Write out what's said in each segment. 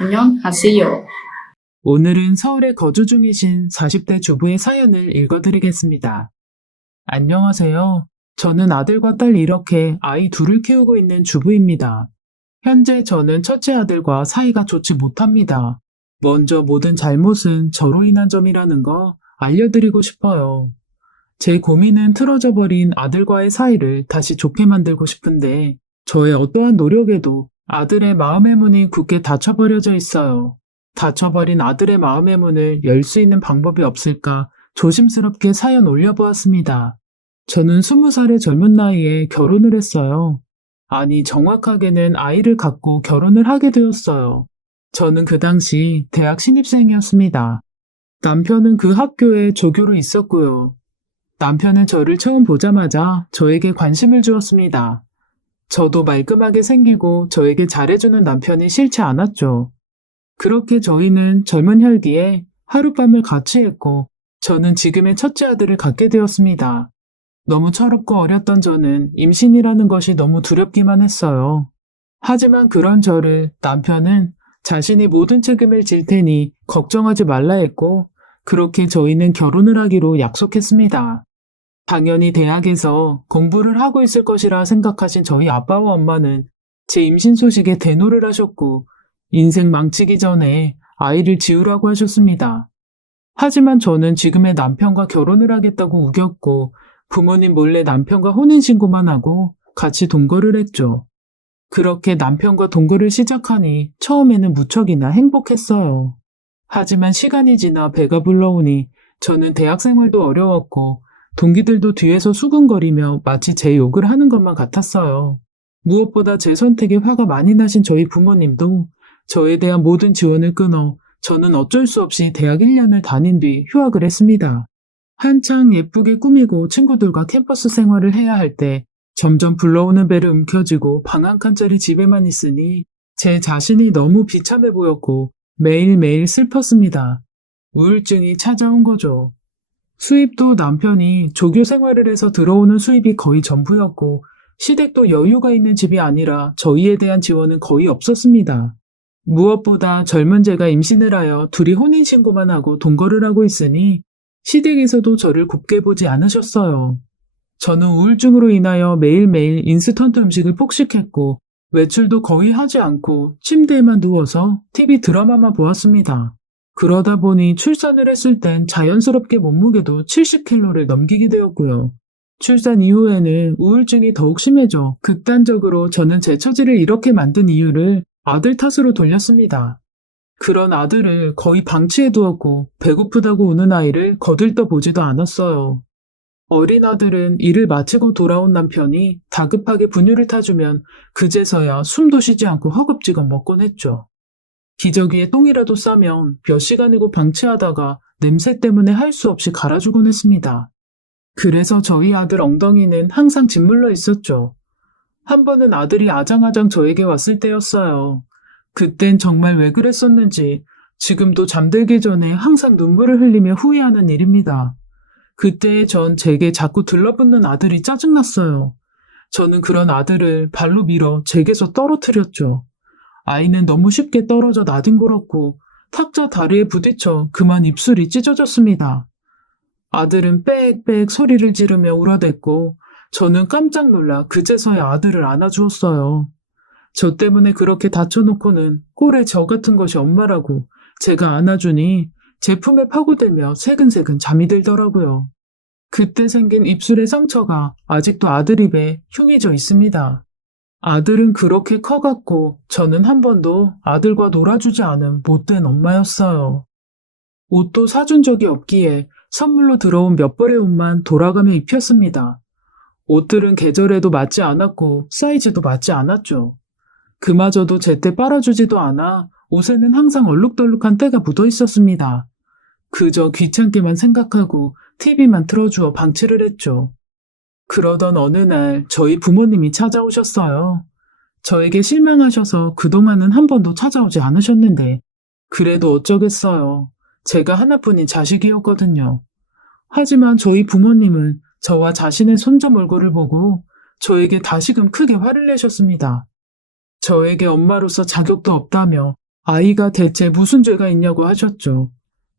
안녕하세요. 오늘은 서울에 거주 중이신 40대 주부의 사연을 읽어드리겠습니다. 안녕하세요. 저는 아들과 딸 이렇게 아이 둘을 키우고 있는 주부입니다. 현재 저는 첫째 아들과 사이가 좋지 못합니다. 먼저 모든 잘못은 저로 인한 점이라는 거 알려드리고 싶어요. 제 고민은 틀어져 버린 아들과의 사이를 다시 좋게 만들고 싶은데 저의 어떠한 노력에도 아들의 마음의 문이 굳게 닫혀버려져 있어요. 닫혀버린 아들의 마음의 문을 열 수 있는 방법이 없을까 조심스럽게 사연 올려보았습니다. 저는 20살의 젊은 나이에 결혼을 했어요. 아니, 정확하게는 아이를 갖고 결혼을 하게 되었어요. 저는 그 당시 대학 신입생이었습니다. 남편은 그 학교에 조교로 있었고요. 남편은 저를 처음 보자마자 저에게 관심을 주었습니다. 저도 말끔하게 생기고 저에게 잘해주는 남편이 싫지 않았죠. 그렇게 저희는 젊은 혈기에 하룻밤을 같이 했고 저는 지금의 첫째 아들을 갖게 되었습니다. 너무 철없고 어렸던 저는 임신이라는 것이 너무 두렵기만 했어요. 하지만 그런 저를 남편은 자신이 모든 책임을 질 테니 걱정하지 말라 했고 그렇게 저희는 결혼을 하기로 약속했습니다. 당연히 대학에서 공부를 하고 있을 것이라 생각하신 저희 아빠와 엄마는 제 임신 소식에 대노를 하셨고 인생 망치기 전에 아이를 지우라고 하셨습니다. 하지만 저는 지금의 남편과 결혼을 하겠다고 우겼고 부모님 몰래 남편과 혼인신고만 하고 같이 동거를 했죠. 그렇게 남편과 동거를 시작하니 처음에는 무척이나 행복했어요. 하지만 시간이 지나 배가 불러오니 저는 대학 생활도 어려웠고 동기들도 뒤에서 수근거리며 마치 제 욕을 하는 것만 같았어요. 무엇보다 제 선택에 화가 많이 나신 저희 부모님도 저에 대한 모든 지원을 끊어 저는 어쩔 수 없이 대학 1년을 다닌 뒤 휴학을 했습니다. 한창 예쁘게 꾸미고 친구들과 캠퍼스 생활을 해야 할 때 점점 불러오는 배를 움켜쥐고 방 한 칸짜리 집에만 있으니 제 자신이 너무 비참해 보였고 매일매일 슬펐습니다. 우울증이 찾아온 거죠. 수입도 남편이 조교 생활을 해서 들어오는 수입이 거의 전부였고 시댁도 여유가 있는 집이 아니라 저희에 대한 지원은 거의 없었습니다. 무엇보다 젊은 제가 임신을 하여 둘이 혼인신고만 하고 동거를 하고 있으니 시댁에서도 저를 곱게 보지 않으셨어요. 저는 우울증으로 인하여 매일매일 인스턴트 음식을 폭식했고 외출도 거의 하지 않고 침대에만 누워서 TV 드라마만 보았습니다. 그러다 보니 출산을 했을 땐 자연스럽게 몸무게도 70kg를 넘기게 되었고요. 출산 이후에는 우울증이 더욱 심해져 극단적으로 저는 제 처지를 이렇게 만든 이유를 아들 탓으로 돌렸습니다. 그런 아들을 거의 방치해 두었고 배고프다고 우는 아이를 거들떠 보지도 않았어요. 어린 아들은 일을 마치고 돌아온 남편이 다급하게 분유를 타주면 그제서야 숨도 쉬지 않고 허겁지겁 먹곤 했죠. 기저귀에 똥이라도 싸면 몇 시간이고 방치하다가 냄새 때문에 할 수 없이 갈아주곤 했습니다. 그래서 저희 아들 엉덩이는 항상 짓물러 있었죠. 한 번은 아들이 아장아장 저에게 왔을 때였어요. 그땐 정말 왜 그랬었는지 지금도 잠들기 전에 항상 눈물을 흘리며 후회하는 일입니다. 그때 전 제게 자꾸 들러붙는 아들이 짜증났어요. 저는 그런 아들을 발로 밀어 제게서 떨어뜨렸죠. 아이는 너무 쉽게 떨어져 나뒹굴었고 탁자 다리에 부딪혀 그만 입술이 찢어졌습니다. 아들은 빽빽 소리를 지르며 울어댔고 저는 깜짝 놀라 그제서야 아들을 안아주었어요. 저 때문에 그렇게 다쳐놓고는 꼴에 저 같은 것이 엄마라고 제가 안아주니 제 품에 파고들며 새근새근 잠이 들더라고요. 그때 생긴 입술의 상처가 아직도 아들 입에 흉이 져 있습니다. 아들은 그렇게 커갔고 저는 한 번도 아들과 놀아주지 않은 못된 엄마였어요. 옷도 사준 적이 없기에 선물로 들어온 몇 벌의 옷만 돌아가며 입혔습니다. 옷들은 계절에도 맞지 않았고 사이즈도 맞지 않았죠. 그마저도 제때 빨아주지도 않아 옷에는 항상 얼룩덜룩한 때가 묻어 있었습니다. 그저 귀찮게만 생각하고 TV만 틀어주어 방치를 했죠. 그러던 어느 날 저희 부모님이 찾아오셨어요. 저에게 실망하셔서 그동안은 한 번도 찾아오지 않으셨는데 그래도 어쩌겠어요. 제가 하나뿐인 자식이었거든요. 하지만 저희 부모님은 저와 자신의 손자 얼굴을 보고 저에게 다시금 크게 화를 내셨습니다. 저에게 엄마로서 자격도 없다며 아이가 대체 무슨 죄가 있냐고 하셨죠.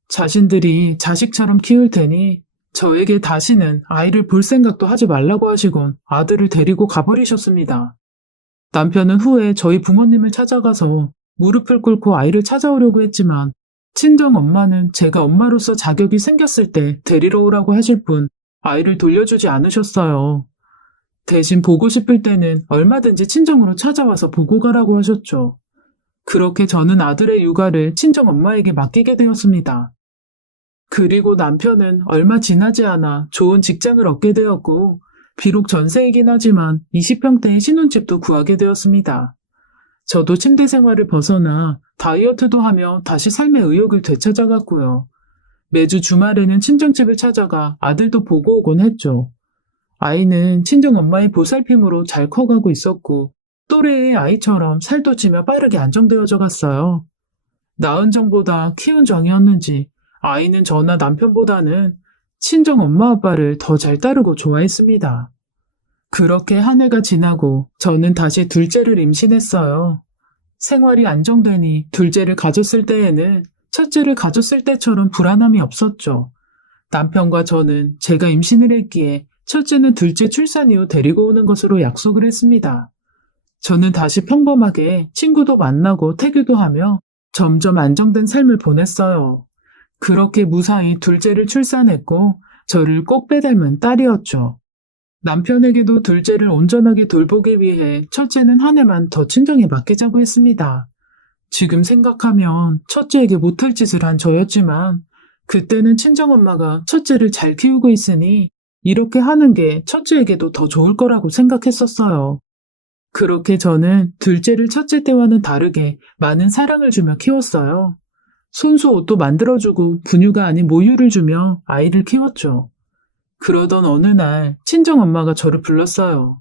자신들이 자식처럼 키울 테니 저에게 다시는 아이를 볼 생각도 하지 말라고 하시곤 아들을 데리고 가버리셨습니다. 남편은 후에 저희 부모님을 찾아가서 무릎을 꿇고 아이를 찾아오려고 했지만 친정 엄마는 제가 엄마로서 자격이 생겼을 때 데리러 오라고 하실 뿐 아이를 돌려주지 않으셨어요. 대신 보고 싶을 때는 얼마든지 친정으로 찾아와서 보고 가라고 하셨죠. 그렇게 저는 아들의 육아를 친정 엄마에게 맡기게 되었습니다. 그리고 남편은 얼마 지나지 않아 좋은 직장을 얻게 되었고, 비록 전세이긴 하지만 20평대의 신혼집도 구하게 되었습니다. 저도 침대 생활을 벗어나 다이어트도 하며 다시 삶의 의욕을 되찾아갔고요. 매주 주말에는 친정집을 찾아가 아들도 보고 오곤 했죠. 아이는 친정 엄마의 보살핌으로 잘 커가고 있었고, 또래의 아이처럼 살도 찌며 빠르게 안정되어져 갔어요. 낳은 정보다 키운 정이었는지 아이는 저나 남편보다는 친정 엄마 아빠를 더 잘 따르고 좋아했습니다. 그렇게 한 해가 지나고 저는 다시 둘째를 임신했어요. 생활이 안정되니 둘째를 가졌을 때에는 첫째를 가졌을 때처럼 불안함이 없었죠. 남편과 저는 제가 임신을 했기에 첫째는 둘째 출산 이후 데리고 오는 것으로 약속을 했습니다. 저는 다시 평범하게 친구도 만나고 태교도 하며 점점 안정된 삶을 보냈어요. 그렇게 무사히 둘째를 출산했고 저를 꼭 빼닮은 딸이었죠. 남편에게도 둘째를 온전하게 돌보기 위해 첫째는 한 해만 더 친정에 맡기자고 했습니다. 지금 생각하면 첫째에게 못할 짓을 한 저였지만 그때는 친정엄마가 첫째를 잘 키우고 있으니 이렇게 하는 게 첫째에게도 더 좋을 거라고 생각했었어요. 그렇게 저는 둘째를 첫째 때와는 다르게 많은 사랑을 주며 키웠어요. 손수 옷도 만들어주고 분유가 아닌 모유를 주며 아이를 키웠죠. 그러던 어느 날 친정엄마가 저를 불렀어요.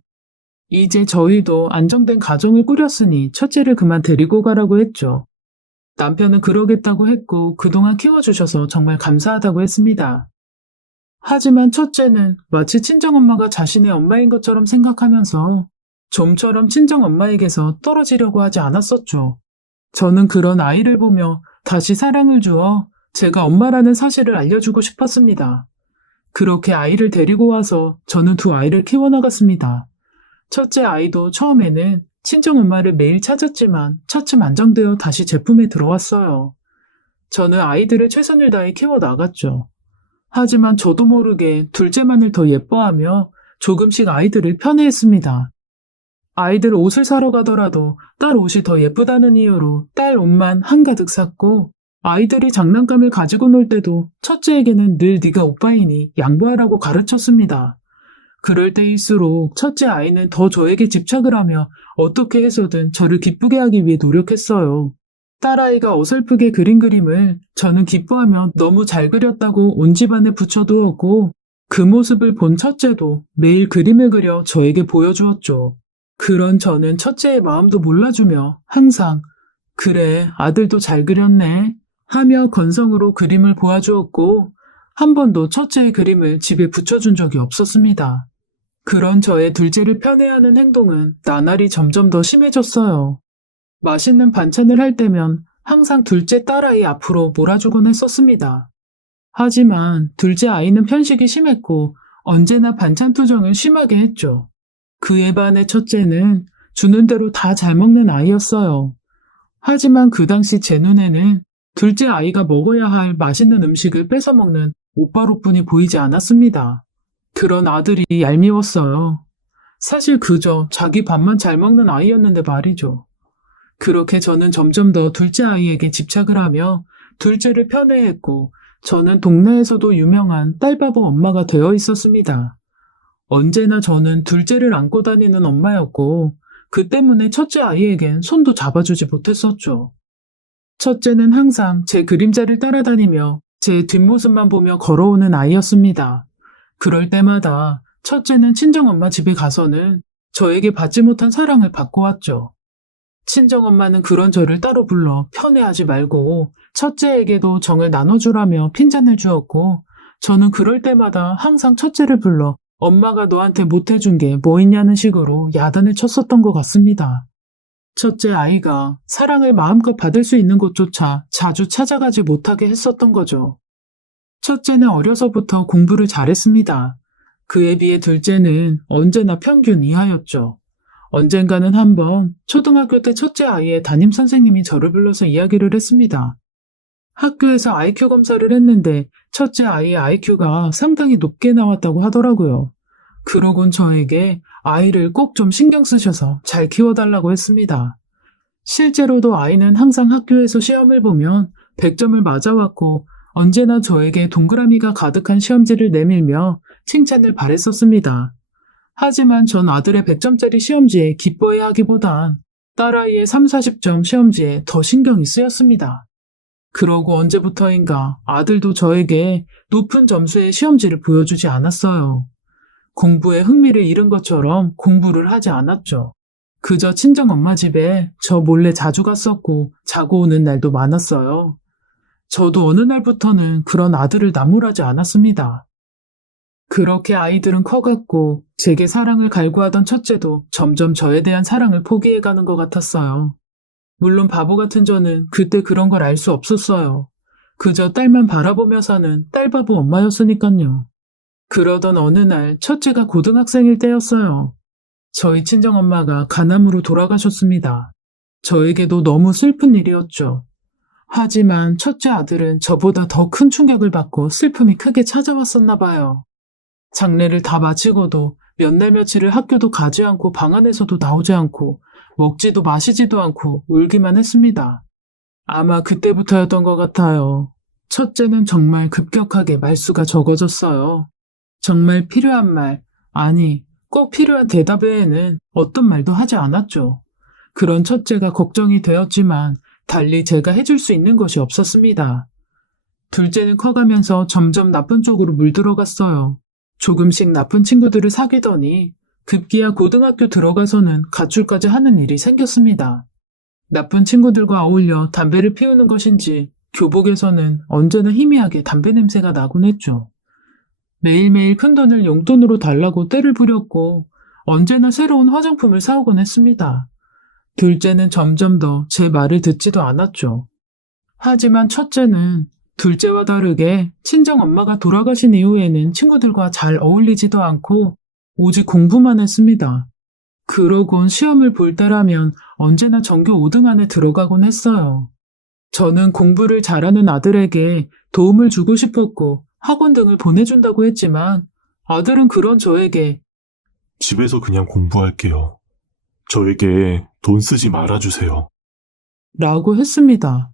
이제 저희도 안정된 가정을 꾸렸으니 첫째를 그만 데리고 가라고 했죠. 남편은 그러겠다고 했고 그동안 키워주셔서 정말 감사하다고 했습니다. 하지만 첫째는 마치 친정엄마가 자신의 엄마인 것처럼 생각하면서 좀처럼 친정엄마에게서 떨어지려고 하지 않았었죠. 저는 그런 아이를 보며 다시 사랑을 주어 제가 엄마라는 사실을 알려주고 싶었습니다. 그렇게 아이를 데리고 와서 저는 두 아이를 키워나갔습니다. 첫째 아이도 처음에는 친정엄마를 매일 찾았지만 차츰 안정되어 다시 제 품에 들어왔어요. 저는 아이들을 최선을 다해 키워나갔죠. 하지만 저도 모르게 둘째만을 더 예뻐하며 조금씩 아이들을 편애했습니다. 아이들 옷을 사러 가더라도 딸 옷이 더 예쁘다는 이유로 딸 옷만 한가득 샀고 아이들이 장난감을 가지고 놀 때도 첫째에게는 늘 네가 오빠이니 양보하라고 가르쳤습니다. 그럴 때일수록 첫째 아이는 더 저에게 집착을 하며 어떻게 해서든 저를 기쁘게 하기 위해 노력했어요. 딸아이가 어설프게 그린 그림을 저는 기뻐하며 너무 잘 그렸다고 온 집안에 붙여두었고 그 모습을 본 첫째도 매일 그림을 그려 저에게 보여주었죠. 그런 저는 첫째의 마음도 몰라주며 항상 그래 아들도 잘 그렸네 하며 건성으로 그림을 보아주었고 한 번도 첫째의 그림을 집에 붙여준 적이 없었습니다. 그런 저의 둘째를 편애하는 행동은 나날이 점점 더 심해졌어요. 맛있는 반찬을 할 때면 항상 둘째 딸아이 앞으로 몰아주곤 했었습니다. 하지만 둘째 아이는 편식이 심했고 언제나 반찬 투정을 심하게 했죠. 그에 반해 첫째는 주는 대로 다 잘 먹는 아이였어요. 하지만 그 당시 제 눈에는 둘째 아이가 먹어야 할 맛있는 음식을 뺏어 먹는 오빠로뿐이 보이지 않았습니다. 그런 아들이 얄미웠어요. 사실 그저 자기 밥만 잘 먹는 아이였는데 말이죠. 그렇게 저는 점점 더 둘째 아이에게 집착을 하며 둘째를 편애했고 저는 동네에서도 유명한 딸바보 엄마가 되어 있었습니다. 언제나 저는 둘째를 안고 다니는 엄마였고 그 때문에 첫째 아이에겐 손도 잡아주지 못했었죠. 첫째는 항상 제 그림자를 따라다니며 제 뒷모습만 보며 걸어오는 아이였습니다. 그럴 때마다 첫째는 친정엄마 집에 가서는 저에게 받지 못한 사랑을 받고 왔죠. 친정엄마는 그런 저를 따로 불러 편애하지 말고 첫째에게도 정을 나눠주라며 핀잔을 주었고 저는 그럴 때마다 항상 첫째를 불러 엄마가 너한테 못해준 게 뭐 있냐는 식으로 야단을 쳤었던 것 같습니다. 첫째 아이가 사랑을 마음껏 받을 수 있는 곳조차 자주 찾아가지 못하게 했었던 거죠. 첫째는 어려서부터 공부를 잘했습니다. 그에 비해 둘째는 언제나 평균 이하였죠. 언젠가는 한번 초등학교 때 첫째 아이의 담임 선생님이 저를 불러서 이야기를 했습니다. 학교에서 IQ 검사를 했는데 첫째 아이의 IQ가 상당히 높게 나왔다고 하더라고요. 그러곤 저에게 아이를 꼭 좀 신경 쓰셔서 잘 키워달라고 했습니다. 실제로도 아이는 항상 학교에서 시험을 보면 100점을 맞아왔고 언제나 저에게 동그라미가 가득한 시험지를 내밀며 칭찬을 바랬었습니다. 하지만 전 아들의 100점짜리 시험지에 기뻐해 하기보단 딸아이의 3, 40점 시험지에 더 신경이 쓰였습니다. 그러고 언제부터인가 아들도 저에게 높은 점수의 시험지를 보여주지 않았어요. 공부에 흥미를 잃은 것처럼 공부를 하지 않았죠. 그저 친정엄마 집에 저 몰래 자주 갔었고 자고 오는 날도 많았어요. 저도 어느 날부터는 그런 아들을 나무라지 않았습니다. 그렇게 아이들은 커갔고 제게 사랑을 갈구하던 첫째도 점점 저에 대한 사랑을 포기해가는 것 같았어요. 물론 바보 같은 저는 그때 그런 걸 알 수 없었어요. 그저 딸만 바라보며 사는 딸바보 엄마였으니깐요. 그러던 어느 날 첫째가 고등학생일 때였어요. 저희 친정엄마가 간암으로 돌아가셨습니다. 저에게도 너무 슬픈 일이었죠. 하지만 첫째 아들은 저보다 더 큰 충격을 받고 슬픔이 크게 찾아왔었나 봐요. 장례를 다 마치고도 몇 날 며칠을 학교도 가지 않고 방 안에서도 나오지 않고 먹지도 마시지도 않고 울기만 했습니다. 아마 그때부터였던 것 같아요. 첫째는 정말 급격하게 말수가 적어졌어요. 정말 필요한 말, 아니 꼭 필요한 대답 외에는 어떤 말도 하지 않았죠. 그런 첫째가 걱정이 되었지만 달리 제가 해줄 수 있는 것이 없었습니다. 둘째는 커가면서 점점 나쁜 쪽으로 물들어갔어요. 조금씩 나쁜 친구들을 사귀더니 급기야 고등학교 들어가서는 가출까지 하는 일이 생겼습니다. 나쁜 친구들과 어울려 담배를 피우는 것인지 교복에서는 언제나 희미하게 담배 냄새가 나곤 했죠. 매일매일 큰돈을 용돈으로 달라고 떼를 부렸고 언제나 새로운 화장품을 사오곤 했습니다. 둘째는 점점 더 제 말을 듣지도 않았죠. 하지만 첫째는 둘째와 다르게 친정엄마가 돌아가신 이후에는 친구들과 잘 어울리지도 않고 오직 공부만 했습니다. 그러곤 시험을 볼 때라면 언제나 전교 5등 안에 들어가곤 했어요. 저는 공부를 잘하는 아들에게 도움을 주고 싶었고 학원 등을 보내준다고 했지만 아들은 그런 저에게 집에서 그냥 공부할게요. 저에게 돈 쓰지 말아주세요. 라고 했습니다.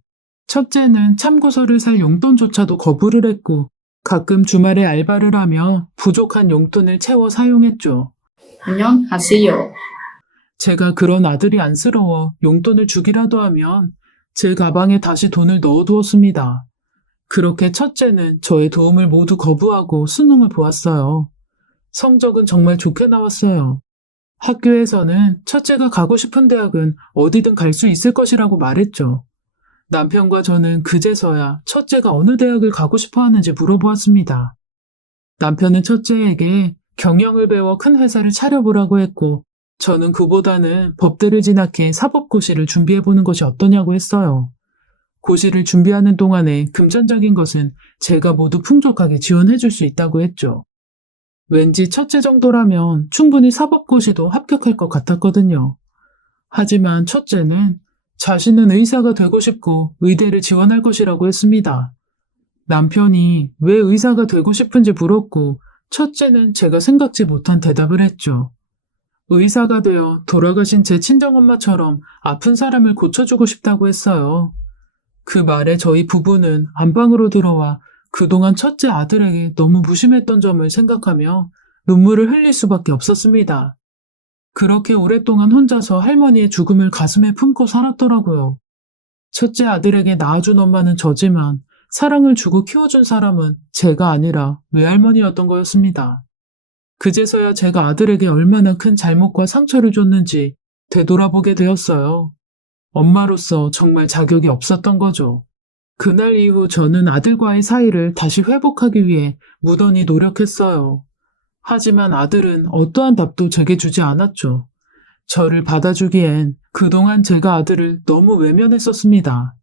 첫째는 참고서를 살 용돈조차도 거부를 했고 가끔 주말에 알바를 하며 부족한 용돈을 채워 사용했죠. 안녕하세요. 제가 그런 아들이 안쓰러워 용돈을 주기라도 하면 제 가방에 다시 돈을 넣어두었습니다. 그렇게 첫째는 저의 도움을 모두 거부하고 수능을 보았어요. 성적은 정말 좋게 나왔어요. 학교에서는 첫째가 가고 싶은 대학은 어디든 갈 수 있을 것이라고 말했죠. 남편과 저는 그제서야 첫째가 어느 대학을 가고 싶어 하는지 물어보았습니다. 남편은 첫째에게 경영을 배워 큰 회사를 차려보라고 했고 저는 그보다는 법대를 진학해 사법고시를 준비해보는 것이 어떠냐고 했어요. 고시를 준비하는 동안에 금전적인 것은 제가 모두 풍족하게 지원해줄 수 있다고 했죠. 왠지 첫째 정도라면 충분히 사법고시도 합격할 것 같았거든요. 하지만 첫째는 자신은 의사가 되고 싶고 의대를 지원할 것이라고 했습니다. 남편이 왜 의사가 되고 싶은지 물었고 첫째는 제가 생각지 못한 대답을 했죠. 의사가 되어 돌아가신 제 친정엄마처럼 아픈 사람을 고쳐주고 싶다고 했어요. 그 말에 저희 부부는 안방으로 들어와 그동안 첫째 아들에게 너무 무심했던 점을 생각하며 눈물을 흘릴 수밖에 없었습니다. 그렇게 오랫동안 혼자서 할머니의 죽음을 가슴에 품고 살았더라고요. 첫째 아들에게 낳아준 엄마는 저지만 사랑을 주고 키워준 사람은 제가 아니라 외할머니였던 거였습니다. 그제서야 제가 아들에게 얼마나 큰 잘못과 상처를 줬는지 되돌아보게 되었어요. 엄마로서 정말 자격이 없었던 거죠. 그날 이후 저는 아들과의 사이를 다시 회복하기 위해 무던히 노력했어요. 하지만 아들은 어떠한 답도 제게 주지 않았죠. 저를 받아주기엔 그동안 제가 아들을 너무 외면했었습니다.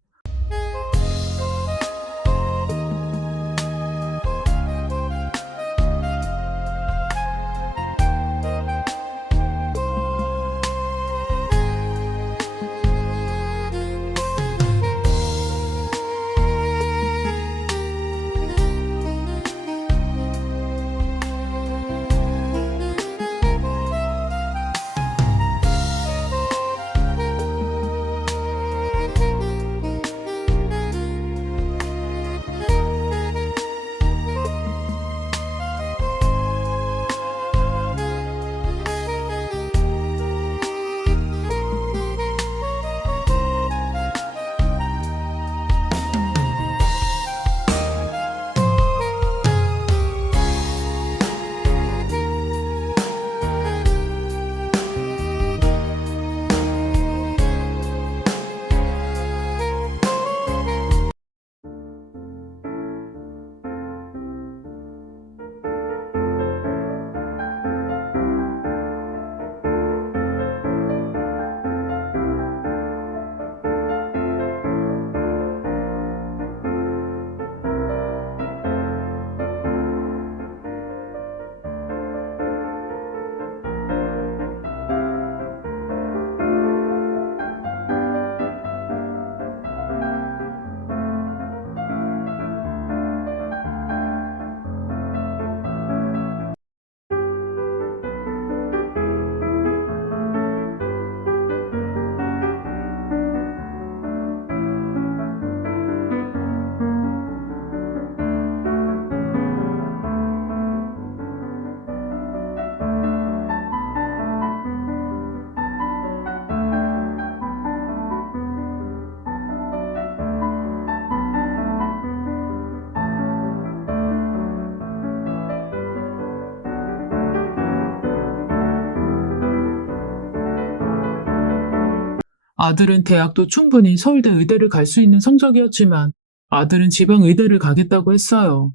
아들은 대학도 충분히 서울대 의대를 갈 수 있는 성적이었지만 아들은 지방 의대를 가겠다고 했어요.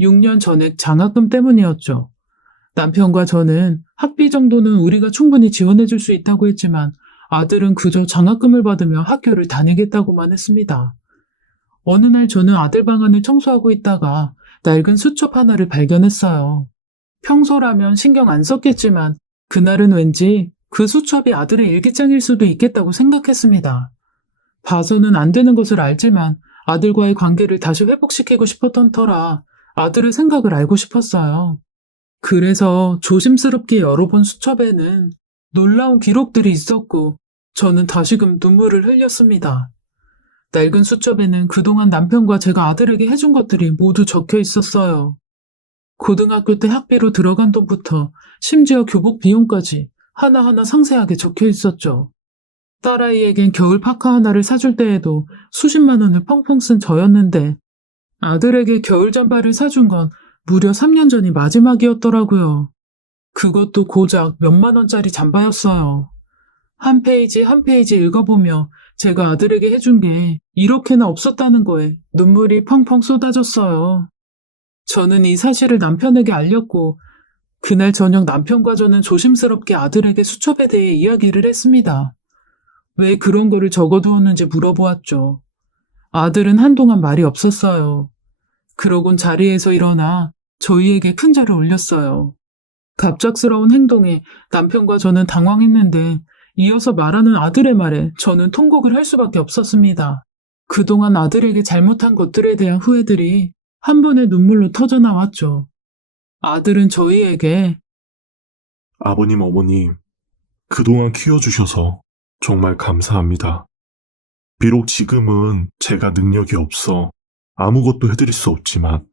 6년 전에 장학금 때문이었죠. 남편과 저는 학비 정도는 우리가 충분히 지원해줄 수 있다고 했지만 아들은 그저 장학금을 받으며 학교를 다니겠다고만 했습니다. 어느 날 저는 아들 방안을 청소하고 있다가 낡은 수첩 하나를 발견했어요. 평소라면 신경 안 썼겠지만 그날은 왠지 그 수첩이 아들의 일기장일 수도 있겠다고 생각했습니다. 봐서는 안 되는 것을 알지만 아들과의 관계를 다시 회복시키고 싶었던 터라 아들의 생각을 알고 싶었어요. 그래서 조심스럽게 열어본 수첩에는 놀라운 기록들이 있었고 저는 다시금 눈물을 흘렸습니다. 낡은 수첩에는 그동안 남편과 제가 아들에게 해준 것들이 모두 적혀 있었어요. 고등학교 때 학비로 들어간 돈부터 심지어 교복 비용까지 하나하나 상세하게 적혀 있었죠. 딸아이에겐 겨울 파카 하나를 사줄 때에도 수십만 원을 펑펑 쓴 저였는데 아들에게 겨울 잠바를 사준 건 무려 3년 전이 마지막이었더라고요. 그것도 고작 몇만 원짜리 잠바였어요. 한 페이지 한 페이지 읽어보며 제가 아들에게 해준 게 이렇게나 없었다는 거에 눈물이 펑펑 쏟아졌어요. 저는 이 사실을 남편에게 알렸고 그날 저녁 남편과 저는 조심스럽게 아들에게 수첩에 대해 이야기를 했습니다. 왜 그런 거를 적어두었는지 물어보았죠. 아들은 한동안 말이 없었어요. 그러곤 자리에서 일어나 저희에게 큰 절을 올렸어요. 갑작스러운 행동에 남편과 저는 당황했는데 이어서 말하는 아들의 말에 저는 통곡을 할 수밖에 없었습니다. 그동안 아들에게 잘못한 것들에 대한 후회들이 한 번에 눈물로 터져나왔죠. 아들은 저희에게 아버님, 어머님, 그동안 키워주셔서 정말 감사합니다. 비록 지금은 제가 능력이 없어 아무것도 해드릴 수 없지만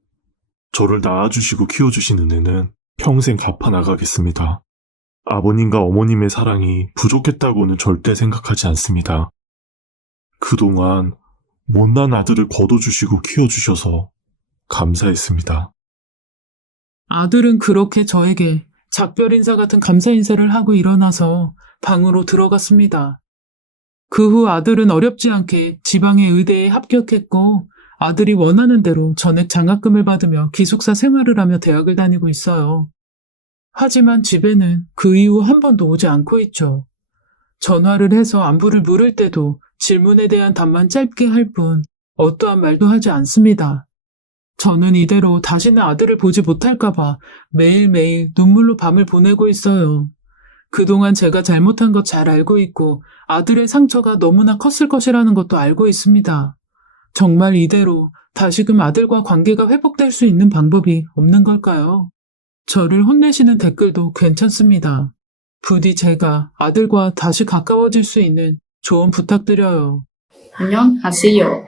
저를 낳아주시고 키워주신 은혜는 평생 갚아나가겠습니다. 아버님과 어머님의 사랑이 부족했다고는 절대 생각하지 않습니다. 그동안 못난 아들을 거둬주시고 키워주셔서 감사했습니다. 아들은 그렇게 저에게 작별 인사 같은 감사 인사를 하고 일어나서 방으로 들어갔습니다. 그 후 아들은 어렵지 않게 지방의 의대에 합격했고 아들이 원하는 대로 전액 장학금을 받으며 기숙사 생활을 하며 대학을 다니고 있어요. 하지만 집에는 그 이후 한 번도 오지 않고 있죠. 전화를 해서 안부를 물을 때도 질문에 대한 답만 짧게 할 뿐 어떠한 말도 하지 않습니다. 저는 이대로 다시는 아들을 보지 못할까봐 매일매일 눈물로 밤을 보내고 있어요. 그동안 제가 잘못한 것 잘 알고 있고 아들의 상처가 너무나 컸을 것이라는 것도 알고 있습니다. 정말 이대로 다시금 아들과 관계가 회복될 수 있는 방법이 없는 걸까요? 저를 혼내시는 댓글도 괜찮습니다. 부디 제가 아들과 다시 가까워질 수 있는 조언 부탁드려요. 안녕하세요.